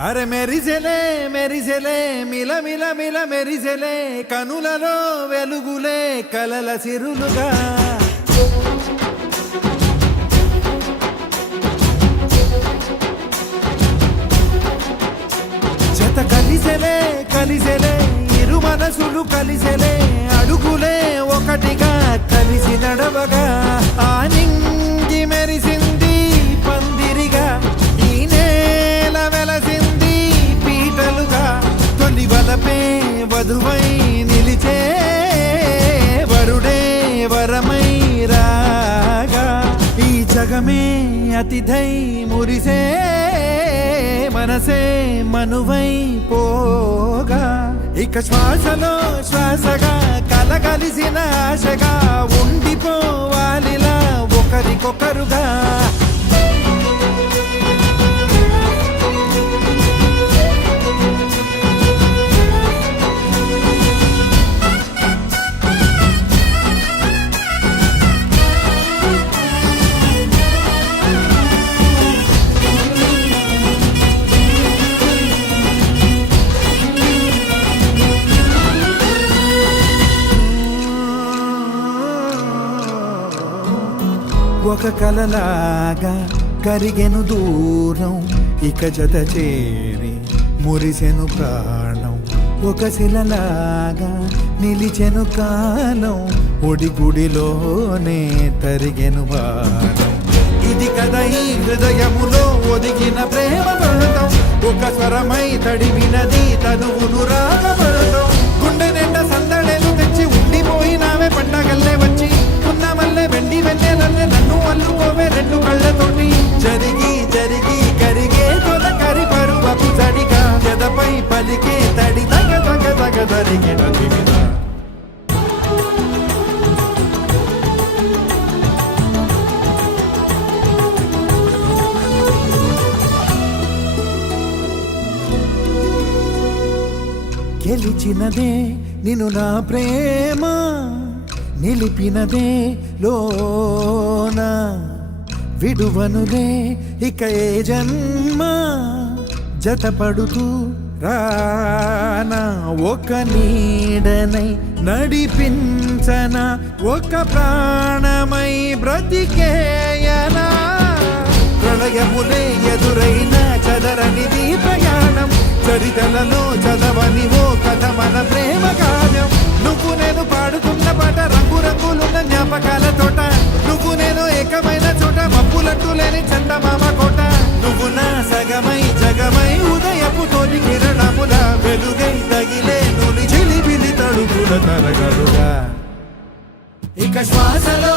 అరే మెరిసెలే మెరిసెలే మిల మిల మిల మెరిసెలే కనులలో వెలుగులే కలల సిరులుగా జత కలిసెలే కలిసెలే ఇరు మనసులు కలిసెలే అడుగులే ఒకటిగా కలిసి నడవగా ఆ నింగి మెరిసింది పందిరిగా ఈ నేల వెలసింది పీటలుగా తొలి వలపే వధువై నిలిచే వరుడే వరమై రాగా ఈ జగమే అతిథై మురిసే మనసే మనువై పోగా ఇక శ్వాసలో శ్వాసగా కలగలిసిన ఆశగా ఉండిపోవాలిలా ఒకరికొకరుగా ఒక కలలాగా కరిగెను దూరం ఇక జత చేరి మురిసెను ప్రాణం ఒక శిలలాగా నిలిచెను కాలం ఒడిగుడిలోనే తరిగెను వారం ఇది కదా ఈ హృదయములో ఒదిగిన ప్రేమ పడతాం ఒక స్వరమై తడివినది తనువును రాగపడతాం గుండె నిండా సందడేలు తెచ్చి ఉండిపోయినావే పండగల్లే వచ్చి ఉన్న మల్లె వెండి వెన్నెలల్లే నన్ను అల్లుకోవే రెండు కళ్ళతోటి జరిగి జరిగి కరిగే తొల కరి పరువపు తడిగా ఎదపై పలికే తడి తగ తగ తగ తరిగిన దివిదా గెలిచినదే నిన్ను నా ప్రేమ నిలిపినదే లోన విడువనులే ఇక ఏ జన్మ జతపడుతూ రానా ఒక నీడనై నడిపించన ఒక ప్రాణమై బ్రతికేయనా ప్రళయములే ఎదురైన చదరనిది ప్రయాణం చరితలలో చదవని ఓ కథ మన ప్రేమ కావ్యం నువ్వు నేను పాడుతున్న పాట రంగు రంగులున్న జ్ఞాపకాల తోట నువ్వు నేను ఏకమైన చోట మబ్బులంటూ లేని చందమామ కోట నువ్వు నా సగమై జగమై ఉదయపు తోలి కిరణముల వెలుగై తగిలే నులి చిలిబిలి తడుపుల తరగలుగా ఇక శ్వాసలో